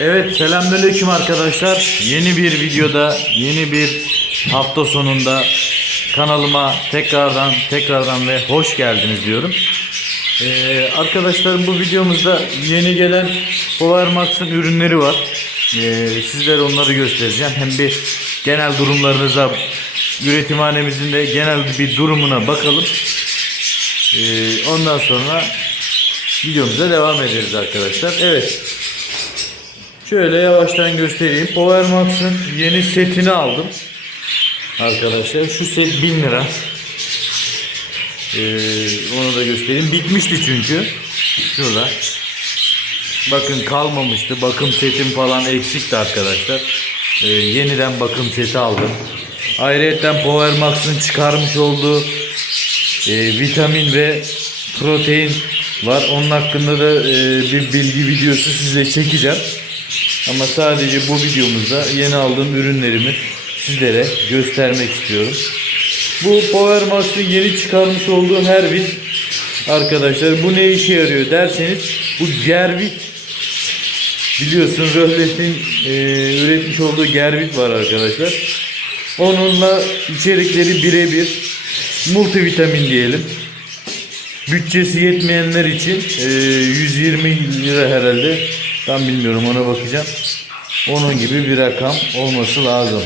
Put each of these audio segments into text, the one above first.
Evet selamünaleyküm arkadaşlar. Yeni bir videoda, yeni bir hafta sonunda kanalıma tekrardan tekrardan ve hoş geldiniz diyorum. Ee, arkadaşlar bu videomuzda yeni gelen Powermax'ın ürünleri var. Ee, sizlere onları göstereceğim. Hem bir genel durumlarınıza, üretimhanemizin de genel bir durumuna bakalım. Ee, ondan sonra videomuza devam ederiz arkadaşlar. Evet. Şöyle yavaştan göstereyim. Powermax'ın yeni setini aldım. Arkadaşlar şu set 1000 lira. Ee, onu da göstereyim. Bitmişti çünkü. Şurada. Bakın kalmamıştı. Bakım setim falan eksikti arkadaşlar. Ee, yeniden bakım seti aldım. Ayrıca Powermax'ın çıkarmış olduğu e, vitamin ve protein var. Onun hakkında da e, bir bilgi videosu size çekeceğim. Ama sadece bu videomuzda yeni aldığım ürünlerimi sizlere göstermek istiyorum. Bu Powermax'ın yeni çıkarmış olduğu Hervit arkadaşlar bu ne işe yarıyor derseniz bu Gervit biliyorsun Röhles'in e, üretmiş olduğu Gervit var arkadaşlar. Onunla içerikleri birebir multivitamin diyelim. Bütçesi yetmeyenler için e, 120 lira herhalde. Tam bilmiyorum ona bakacağım. Onun gibi bir rakam olması lazım.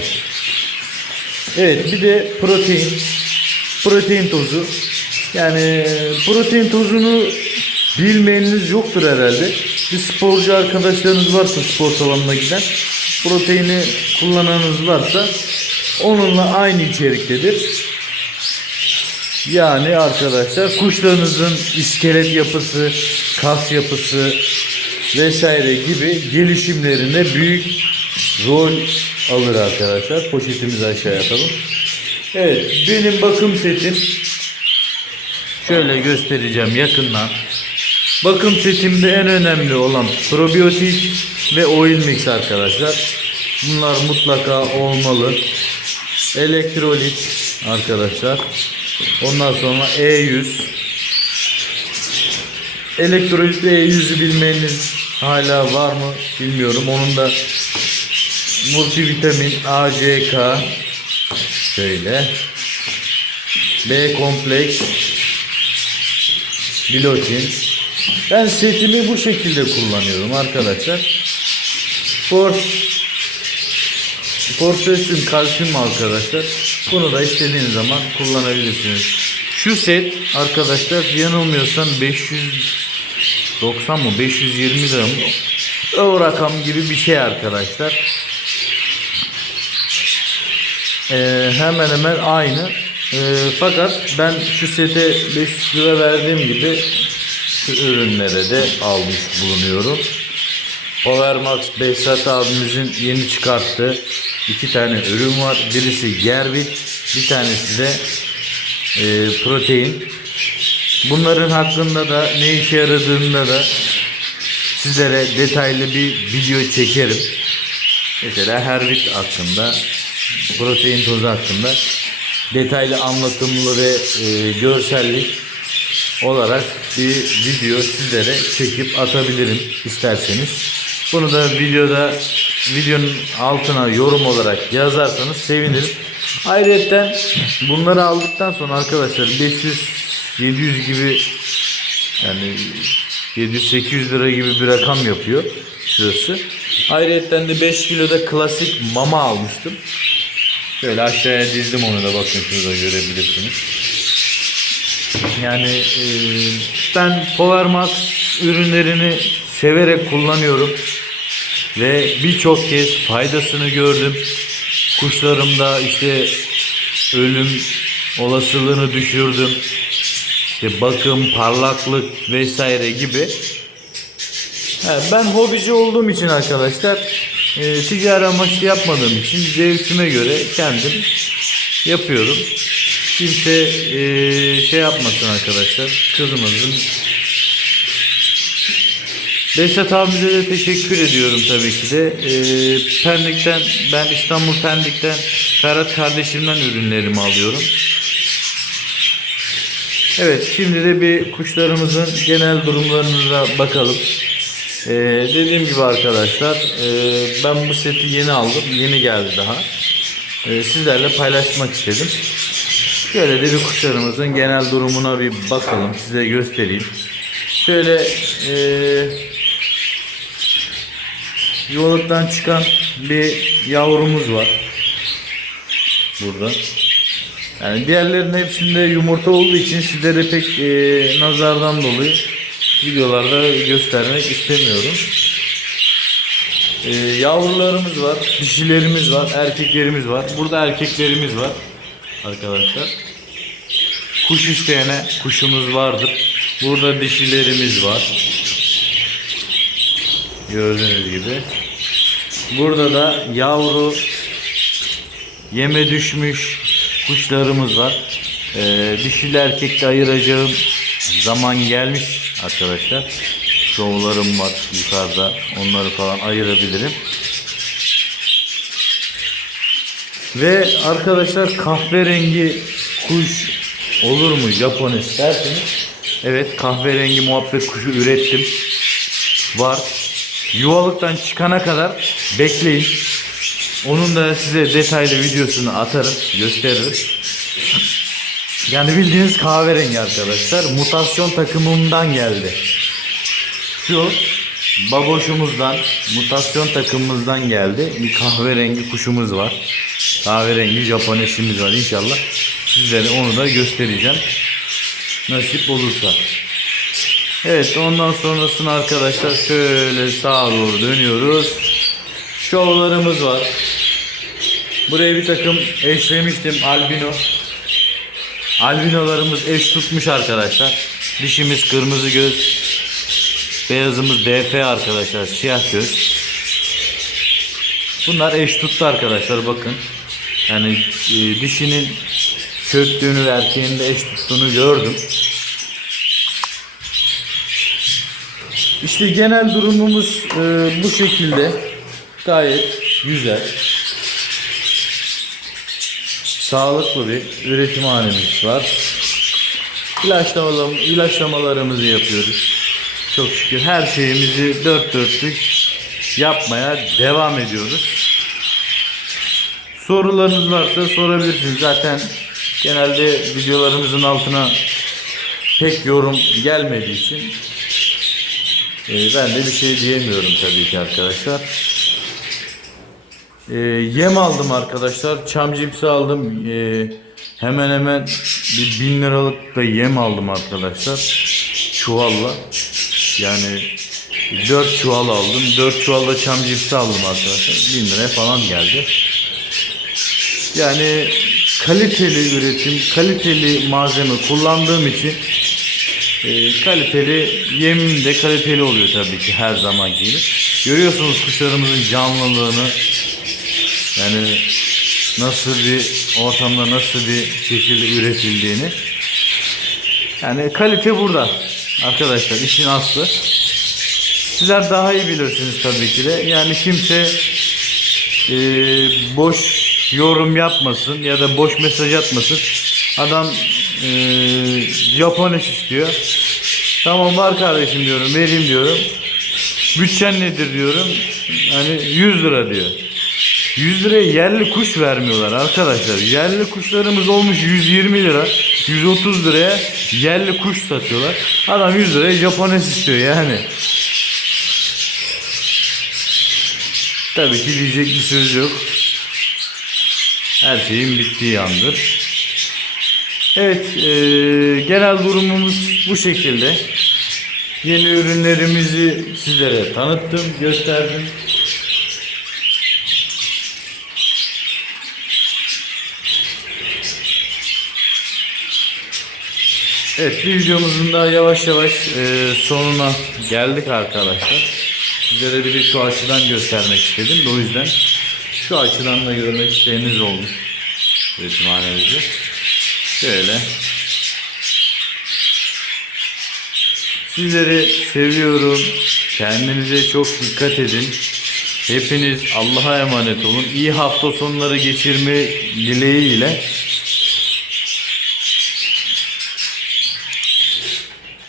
Evet bir de protein. Protein tozu. Yani protein tozunu bilmeyeniniz yoktur herhalde. Bir sporcu arkadaşlarınız varsa spor salonuna giden proteini kullananınız varsa onunla aynı içeriktedir. Yani arkadaşlar kuşlarınızın iskelet yapısı, kas yapısı vesaire gibi gelişimlerine büyük rol alır arkadaşlar. Poşetimizi aşağıya atalım. Evet benim bakım setim şöyle göstereceğim yakından. Bakım setimde en önemli olan probiyotik ve oil mix arkadaşlar. Bunlar mutlaka olmalı. Elektrolit arkadaşlar. Ondan sonra E100. Elektrolit ve E100'ü bilmeniz hala var mı bilmiyorum. Onun da multivitamin A, C, K şöyle B kompleks bilotin ben setimi bu şekilde kullanıyorum arkadaşlar. For Potasyum, kalsiyum arkadaşlar. Bunu da istediğiniz zaman kullanabilirsiniz. Şu set arkadaşlar yanılmıyorsam 590 mı 520 lira mı? O rakam gibi bir şey arkadaşlar. Ee, hemen hemen aynı. Ee, fakat ben şu sete 500 lira verdiğim gibi şu ürünlere de almış bulunuyorum. Powermax Behzat abimizin yeni çıkarttığı iki tane ürün var. Birisi Gervit, bir tanesi de e, protein. Bunların hakkında da ne işe yaradığında da sizlere detaylı bir video çekerim. Mesela Hervit hakkında, protein tozu hakkında detaylı anlatımlı ve e, görsellik olarak bir video sizlere çekip atabilirim isterseniz. Bunu da videoda videonun altına yorum olarak yazarsanız sevinirim. Ayrıca bunları aldıktan sonra arkadaşlar 500 700 gibi yani 700-800 lira gibi bir rakam yapıyor şurası. Ayrıca de 5 kilo da klasik mama almıştım. Şöyle aşağıya dizdim onu da bakın şurada görebilirsiniz. Yani e, ben Powermax ürünlerini severek kullanıyorum ve birçok kez faydasını gördüm. Kuşlarımda işte ölüm olasılığını düşürdüm. İşte bakım, parlaklık vesaire gibi. Ben hobici olduğum için arkadaşlar e, ticari amaçlı yapmadığım için zevkime göre kendim yapıyorum. Kimse e, şey yapmasın arkadaşlar. Kızımızın Behzat abimize de teşekkür ediyorum tabii ki de. E, Pendik'ten, ben İstanbul Pendik'ten Ferhat kardeşimden ürünlerimi alıyorum. Evet şimdi de bir kuşlarımızın genel durumlarına bakalım. Ee, dediğim gibi arkadaşlar e, ben bu seti yeni aldım. Yeni geldi daha. Ee, sizlerle paylaşmak istedim. Şöyle de bir kuşlarımızın genel durumuna bir bakalım. Size göstereyim. Şöyle e, yuvalıktan çıkan bir yavrumuz var. Burada. Yani diğerlerinin hepsinde yumurta olduğu için sizlere pek e, nazardan dolayı videolarda göstermek istemiyorum. E, yavrularımız var, dişilerimiz var, erkeklerimiz var. Burada erkeklerimiz var arkadaşlar. Kuş isteyene kuşumuz vardır. Burada dişilerimiz var. Gördüğünüz gibi. Burada da yavru yeme düşmüş kuşlarımız var. Ee, dişili erkekle ayıracağım zaman gelmiş arkadaşlar. Şovlarım var yukarıda. Onları falan ayırabilirim. Ve arkadaşlar kahverengi kuş olur mu Japones derseniz. Evet kahverengi muhabbet kuşu ürettim. Var. Yuvalıktan çıkana kadar bekleyin. Onun da size detaylı videosunu atarım, gösteririm. Yani bildiğiniz kahverengi arkadaşlar. Mutasyon takımımdan geldi. Şu baboşumuzdan, mutasyon takımımızdan geldi. Bir kahverengi kuşumuz var. Kahverengi Japonesimiz var inşallah. Sizlere onu da göstereceğim. Nasip olursa. Evet ondan sonrasını arkadaşlar şöyle sağa doğru dönüyoruz. Şovlarımız var. Buraya bir takım eşlemiştim albino. Albinolarımız eş tutmuş arkadaşlar. Dişimiz kırmızı göz. Beyazımız DF arkadaşlar siyah göz. Bunlar eş tuttu arkadaşlar bakın. Yani e, dişinin çöktüğünü ve erkeğin de eş tuttuğunu gördüm. İşte genel durumumuz e, bu şekilde. Gayet güzel. Sağlıklı bir üretim hanemiz var. İlaçlamalarım, ilaçlamalarımızı yapıyoruz. Çok şükür her şeyimizi dört dörtlük yapmaya devam ediyoruz. Sorularınız varsa sorabilirsiniz. Zaten genelde videolarımızın altına pek yorum gelmediği için ee, ben de bir şey diyemiyorum tabii ki arkadaşlar. Ee, yem aldım arkadaşlar. Çam cipsi aldım. Ee, hemen hemen bir bin liralık da yem aldım arkadaşlar. Çuvalla. Yani 4 çuval aldım. 4 çuval da çam cipsi aldım arkadaşlar. 1000 liraya falan geldi. Yani kaliteli üretim, kaliteli malzeme kullandığım için e, kaliteli yemin de kaliteli oluyor tabii ki her zaman gibi. Görüyorsunuz kuşlarımızın canlılığını yani nasıl bir ortamda nasıl bir şekilde üretildiğini. Yani kalite burada arkadaşlar işin aslı. Sizler daha iyi bilirsiniz tabii ki de. Yani kimse e, boş yorum yapmasın ya da boş mesaj atmasın. Adam e, Japon iş istiyor. Tamam var kardeşim diyorum vereyim diyorum. Bütçen nedir diyorum. Hani 100 lira diyor. 100 liraya yerli kuş vermiyorlar arkadaşlar. Yerli kuşlarımız olmuş 120 lira. 130 liraya yerli kuş satıyorlar. Adam 100 liraya Japones istiyor yani. Tabii ki diyecek bir söz yok. Her şeyin bittiği andır. Evet, e, genel durumumuz bu şekilde. Yeni ürünlerimizi sizlere tanıttım, gösterdim. Evet, bir videomuzun daha yavaş yavaş e, sonuna geldik arkadaşlar. Sizlere bir de şu açıdan göstermek istedim o yüzden şu açıdan da görmek isteyeniniz olmuş. Üretimhanemizi. Şöyle. Sizleri seviyorum. Kendinize çok dikkat edin. Hepiniz Allah'a emanet olun. İyi hafta sonları geçirme dileğiyle.